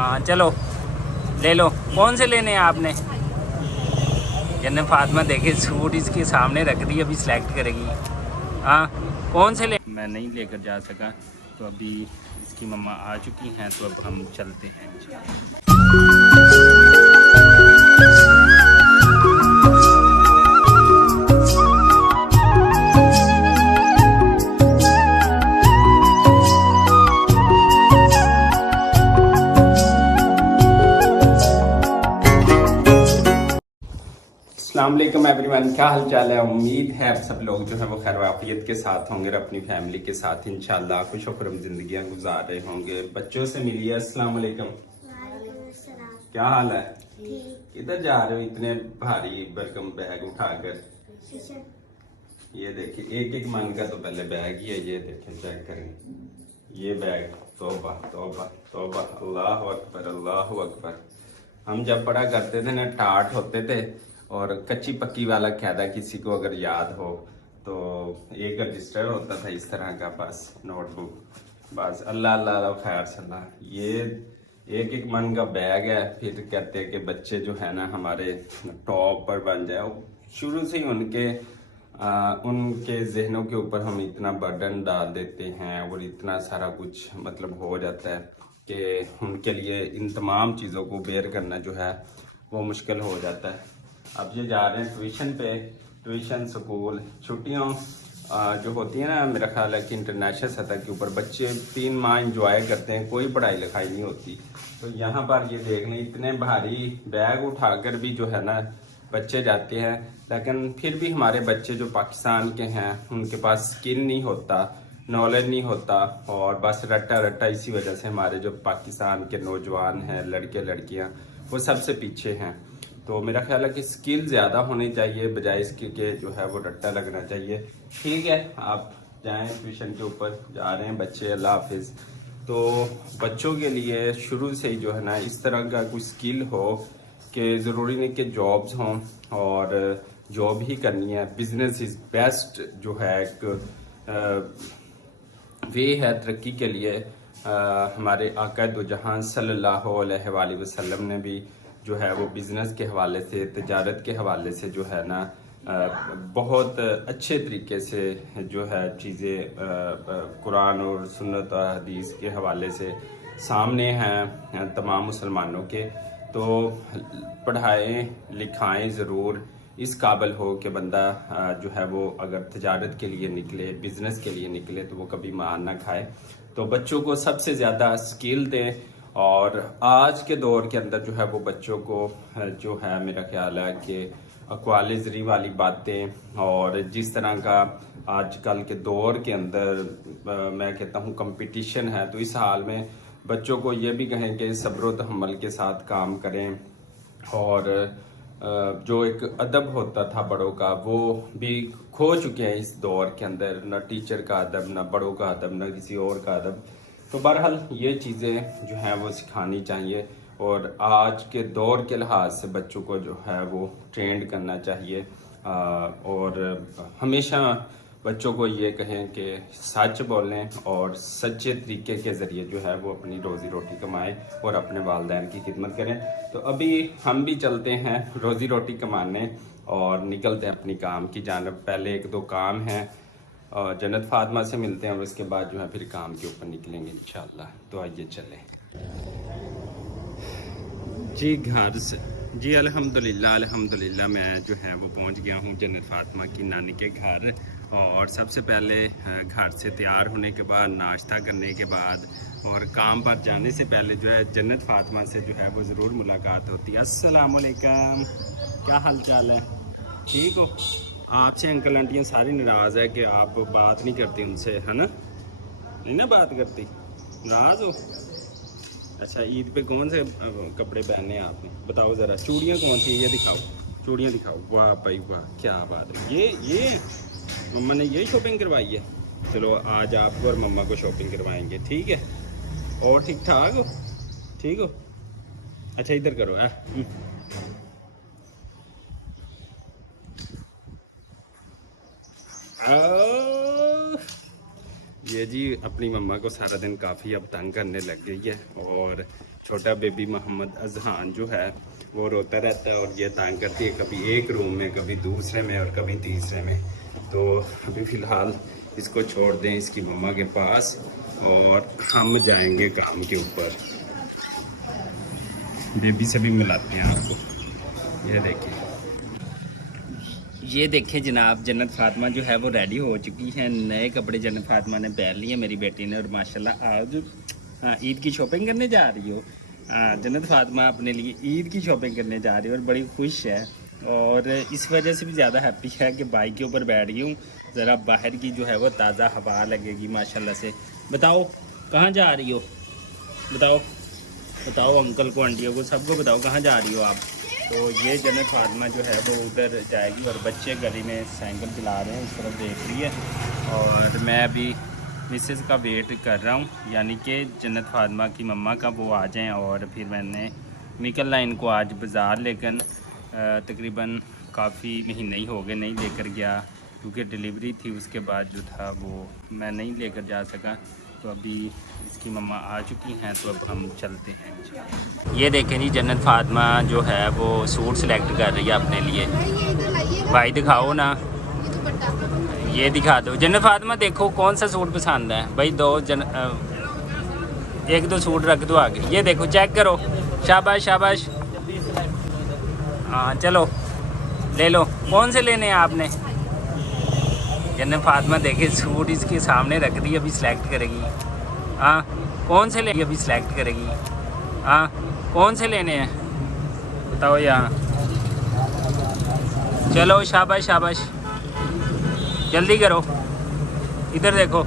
हाँ चलो ले लो। कौन से लेने हैं आपने? जन्नत फातिमा देखे सूट इसके सामने रख दी, अभी सिलेक्ट करेगी। हाँ कौन से ले? मैं नहीं लेकर जा सका, तो अभी इसकी मम्मा आ चुकी हैं, तो अब हम चलते हैं इंशाल्लाह। अस्सलाम वालेकुम एवरीवन, क्या हाल चाल है। उम्मीद है आप सब लोग जो है वो खैर वाफियत के साथ होंगे और अपनी फैमिली के साथ इंशाल्लाह खुश खुरम जिंदगियां गुजार रहे होंगे। बच्चों से मिलिए। अस्सलाम वालेकुम। क्या हाल है? किधर जा रहे हो इतने भारी भरकम बैग उठाकर? ये देखिए एक एक मन का तो पहले बैग ही है। ये देखें, चेक करें ये बैग। तौबा तौबा तौबा, अल्लाह अकबर अल्लाह अकबर। हम जब पढ़ा करते थे ना, टाट होते थे और कच्ची पक्की वाला कायदा किसी को अगर याद हो तो एक रजिस्टर होता था इस तरह का, बस नोटबुक, बस अल्लाह अल्लाह खैर सल्ला। ये एक एक मन का बैग है। फिर कहते हैं कि बच्चे जो है ना हमारे टॉप पर बन जाए। शुरू से ही उनके जहनों के ऊपर हम इतना बर्डन डाल देते हैं और इतना सारा कुछ मतलब हो जाता है कि उनके लिए इन तमाम चीज़ों को बेयर करना जो है वो मुश्किल हो जाता है। अब ये जा रहे हैं ट्यूशन पे। ट्यूशन स्कूल छुट्टियों जो होती है ना, मेरा ख्याल है कि इंटरनेशनल सतह के ऊपर बच्चे 3 माह इंजॉय करते हैं, कोई पढ़ाई लिखाई नहीं होती। तो यहाँ पर ये देख लें, इतने भारी बैग उठाकर भी जो है ना बच्चे जाते हैं, लेकिन फिर भी हमारे बच्चे जो पाकिस्तान के हैं उनके पास स्किल नहीं होता, नॉलेज नहीं होता, और बस रट्टा रट्टा। इसी वजह से हमारे जो पाकिस्तान के नौजवान हैं, लड़के लड़कियां, वो सबसे पीछे हैं। तो मेरा ख्याल है कि स्किल ज़्यादा होनी चाहिए बजाय इसके कि जो है वो रट्टा लगना चाहिए। ठीक है, आप जाएं ट्यूशन के ऊपर जा रहे हैं बच्चे, अल्लाह हाफिज़। तो बच्चों के लिए शुरू से ही जो है ना इस तरह का कोई स्किल हो कि ज़रूरी नहीं कि जॉब्स हों और जॉब ही करनी है। बिजनेस इज़ बेस्ट जो है एक वे है तरक्की के लिए। हमारे आका दो जहां सल्लल्लाहु अलैहि वसल्लम ने भी जो है वो बिज़नेस के हवाले से, तजारत के हवाले से जो है ना बहुत अच्छे तरीके से जो है चीज़ें कुरान और सुन्नत और हदीस के हवाले से सामने हैं तमाम मुसलमानों के। तो पढ़ाएं लिखाएं ज़रूर, इस काबिल हो कि बंदा जो है वो अगर तजारत के लिए निकले, बिज़नेस के लिए निकले, तो वो कभी मार ना खाए। तो बच्चों को सबसे ज़्यादा स्किल दें, और आज के दौर के अंदर जो है वो बच्चों को जो है मेरा ख्याल है कि अक्वालिजरी वाली बातें और जिस तरह का आजकल के दौर के अंदर मैं कहता हूँ कंपटीशन है, तो इस हाल में बच्चों को ये भी कहें कि सब्र तहम्मुल के साथ काम करें, और जो एक अदब होता था बड़ों का वो भी खो चुके हैं इस दौर के अंदर। न टीचर का अदब, न बड़ों का अदब, न किसी और का अदब। तो बहरहाल ये चीज़ें जो हैं वो सिखानी चाहिए, और आज के दौर के लिहाज से बच्चों को जो है वो ट्रेंड करना चाहिए। और हमेशा बच्चों को ये कहें कि सच बोलें और सच्चे तरीके के ज़रिए जो है वो अपनी रोज़ी रोटी कमाएं और अपने वालिदैन की खिदमत करें। तो अभी हम भी चलते हैं रोज़ी रोटी कमाने और निकलते हैं अपनी काम की जानब। पहले 1-2 काम हैं और जन्नत फातिमा से मिलते हैं और उसके बाद जो है फिर काम के ऊपर निकलेंगे इंशाल्लाह। तो आइए चलें जी घर से। जी अल्हम्दुलिल्लाह अल्हम्दुलिल्लाह, मैं जो है वो पहुंच गया हूं जन्नत फातिमा की नानी के घर। और सबसे पहले घर से तैयार होने के बाद, नाश्ता करने के बाद और काम पर जाने से पहले जो है जन्नत फातिमा से जो है वो ज़रूर मुलाकात होती है। अस्सलाम वालेकुम, क्या हाल चाल है? ठीक हो? आपसे अंकल आंटियाँ सारी नाराज़ है कि आप बात नहीं करती उनसे, है ना? नहीं ना बात करती, नाराज़ हो? अच्छा, ईद पे कौन से कपड़े पहने हैं आपने, बताओ ज़रा। चूड़ियाँ कौन सी है ये दिखाओ, चूड़ियाँ दिखाओ। वाह भाई वाह, क्या बात है। ये मम्मा ने ये शॉपिंग करवाई है। चलो आज आपको और मम्मा को शॉपिंग करवाएंगे, ठीक है? और ठीक ठाक हो? ठीक हो? अच्छा इधर करो ये जी अपनी मम्मा को सारा दिन काफ़ी अब तंग करने लग गई है, और छोटा बेबी मोहम्मद अजहान जो है वो रोता रहता है और ये तंग करती है, कभी एक रूम में, कभी दूसरे में और कभी तीसरे में। तो अभी फ़िलहाल इसको छोड़ दें इसकी मम्मा के पास और हम जाएंगे काम के ऊपर। बेबी से भी मिलाते हैं आपको। ये देखिए जनाब, जन्नत फातिमा जो है वो रेडी हो चुकी है। नए कपड़े जन्नत फातिमा ने पहन लिए मेरी बेटी ने, और माशाल्लाह आज ईद की शॉपिंग करने जा रही हो। जन्नत फातिमा अपने लिए ईद की शॉपिंग करने जा रही है और बड़ी खुश है, और इस वजह से भी ज़्यादा हैप्पी है कि बाइक के ऊपर बैठ गई हूँ। ज़रा बाहर की जो है वो ताज़ा हवा लगेगी माशाल्लाह से। बताओ कहाँ जा रही हो, बताओ बताओ अंकल को, आंटियों को, सबको बताओ कहाँ जा रही हो आप। तो ये जन्नत फातिमा जो है वो उधर जाएगी, और बच्चे गली में साइकिल चला रहे हैं, उस तरफ देख रही है। और मैं अभी मिसेस का वेट कर रहा हूँ, यानी कि जन्नत फातिमा की मम्मा का वो आ जाएं, और फिर मैंने निकलना इनको आज बाज़ार, लेकिन तकरीबन काफ़ी महीने ही हो गए नहीं लेकर गया, क्योंकि डिलीवरी थी, उसके बाद जो था वो मैं नहीं लेकर जा सका। तो अभी इसकी मम्मा आ चुकी हैं, तो अब हम चलते हैं। ये देखें जी, जन्नत फातिमा जो है वो सूट सिलेक्ट कर रही है अपने लिए। भाई दिखाओ ना, ये दिखा दो जन्नत फातिमा, देखो कौन सा सूट पसंद है भाई। एक दो सूट रख दो आगे, ये देखो चेक करो, शाबाश शाबाश। हाँ चलो ले लो, कौन से लेने हैं आपने। जन्नत फातिमा देखे सूट इसके सामने रख दी, अभी सिलेक्ट करेगी। हाँ कौन से लेंगे, अभी सिलेक्ट करेगी। हाँ कौन से लेने हैं बताओ यहाँ। चलो शाबाश शाबाश, जल्दी करो। इधर देखो,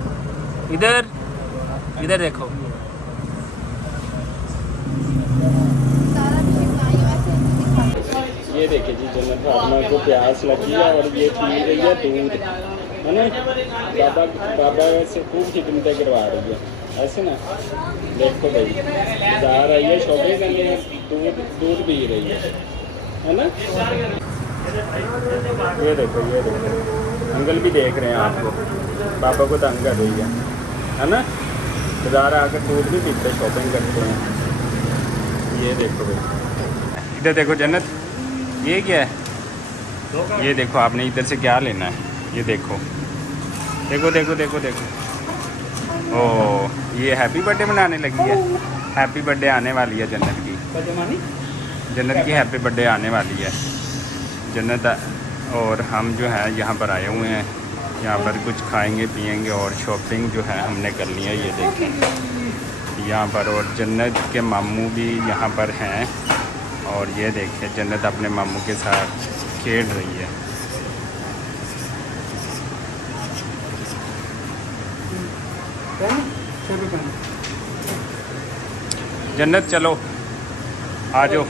इधर इधर देखो। ये देखिए जी, जन्नत फातिमा को प्यास लगी है और ये पी रही है दूध, है ना। बाबा से खूब खिदमतें करवा रही है, ऐसे ना। देखो भाई बाजार आई है शॉपिंग करने, दूध पी रही है ना। ये देखो अंकल भी देख रहे हैं आपको, पापा को तंग कर रही है ना। बाजार आकर दूध भी पीते, शॉपिंग करते हैं। ये देखो भाई, इधर देखो जन्नत, ये क्या है। ये देखो आपने इधर से क्या लेना है, ये देखो देखो देखो देखो देखो। ओह ये हैप्पी बर्थडे मनाने लगी है। हैप्पी बर्थडे आने वाली है जन्नत की, जन्नत की हैप्पी बर्थडे आने वाली है जन्नत। और हम जो है यहाँ पर आए हुए हैं, यहाँ पर कुछ खाएंगे पिएंगे और शॉपिंग जो है हमने करनी है। ये देखें यहाँ पर, और जन्नत के मामू भी यहाँ पर हैं, और ये देखें जन्नत अपने मामू के साथ खेल रही है। जन्नत चलो आ जाओ,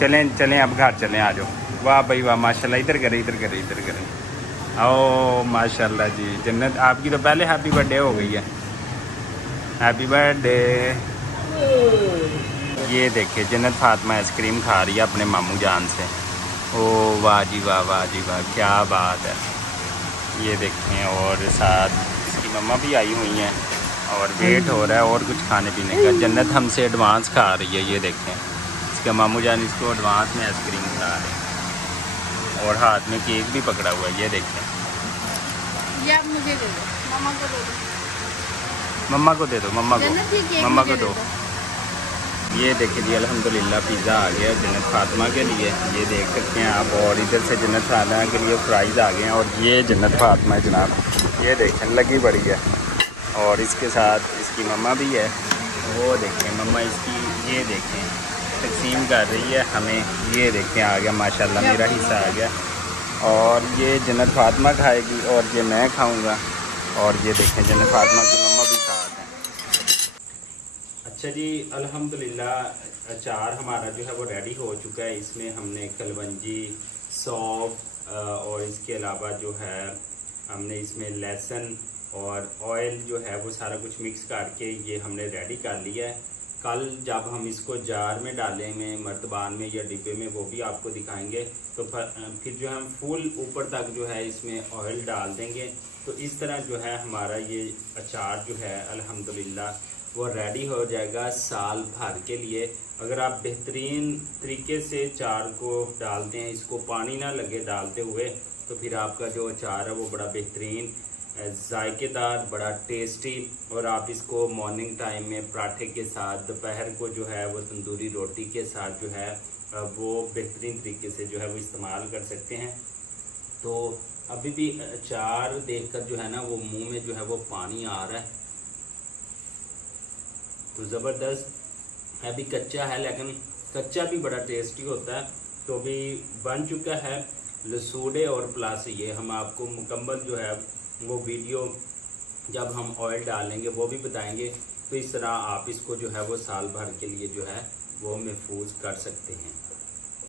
चलें चलें अब घर चलें, आ जाओ। वाह भाई वाह, माशाल्लाह, इधर करें इधर करें इधर करें। ओ माशाल्लाह जी, जन्नत आपकी तो पहले हैप्पी बर्थडे हो गई है। Happy birthday. ये देखिए जन्नत फातिमा आइसक्रीम खा रही है अपने मामू जान से। ओ वाह जी वाह, वाह जी वाह, क्या बात है। ये देखें, और साथ इसकी मम्मा भी आई हुई हैं, और वेट हो रहा है और कुछ खाने पीने का। जन्नत हमसे एडवांस खा रही है। ये देखें इसका मामू जान इसको एडवांस में आइसक्रीम खिला रहे हैं, और हाथ में केक भी पकड़ा हुआ है। ये देखें, ये आप मुझे दे दो, मम्मा को दे दो, मम्मा को दे दो, मम्मा को दो। दो। ये देखिए जी, अल्हम्दुलिल्लाह पिज़्ज़ा आ गया जन्नत फातिमा के लिए, ये देख सकते हैं आप। और इधर से जन्नत फातिमा के लिए फ्राइज़ आ गए हैं, और ये जन्नत फातिमा है जनाब, ये देखें लगी बड़ी है। और इसके साथ इसकी मम्मा भी है, वो देखें मम्मा इसकी, ये देखें तकसीम कर रही है हमें। ये देखें आ गया माशाल्लाह, मेरा हिस्सा आ गया, और ये जन्नत फातिमा खाएगी और ये मैं खाऊँगा। और ये देखें जन्नत फातिमा की मम्मा भी साथ हैं। अच्छा जी, अल्हम्दुलिल्लाह अचार हमारा जो है वो रेडी हो चुका है। इसमें हमने कलवंजी, सौंफ और इसके अलावा जो है हमने इसमें लहसुन और ऑयल जो है वो सारा कुछ मिक्स करके ये हमने रेडी कर लिया है। कल जब हम इसको जार में डालेंगे, मर्तबान में या डिब्बे में, वो भी आपको दिखाएंगे। तो फिर जो हम फुल ऊपर तक जो है इसमें ऑयल डाल देंगे। तो इस तरह जो है हमारा ये अचार जो है अल्हम्दुलिल्लाह वो रेडी हो जाएगा साल भर के लिए। अगर आप बेहतरीन तरीके से अचार को डालते हैं, इसको पानी ना लगे डालते हुए, तो फिर आपका जो अचार है वो बड़ा बेहतरीन, जायकेदार, बड़ा टेस्टी, और आप इसको मॉर्निंग टाइम में पराठे के साथ, दोपहर को जो है वो तंदूरी रोटी के साथ जो है वो बेहतरीन तरीके से जो है वो इस्तेमाल कर सकते हैं। तो अभी भी अचार देखकर जो है ना वो मुंह में जो है वो पानी आ रहा है, तो ज़बरदस्त। अभी कच्चा है लेकिन कच्चा भी बड़ा टेस्टी होता है। तो अभी बन चुका है लसूड़े, और प्लस ये हम आपको मुकम्मल जो है वो वीडियो जब हम ऑयल डालेंगे वो भी बताएंगे। तो इस तरह आप इसको जो है वो साल भर के लिए जो है वो महफूज कर सकते हैं।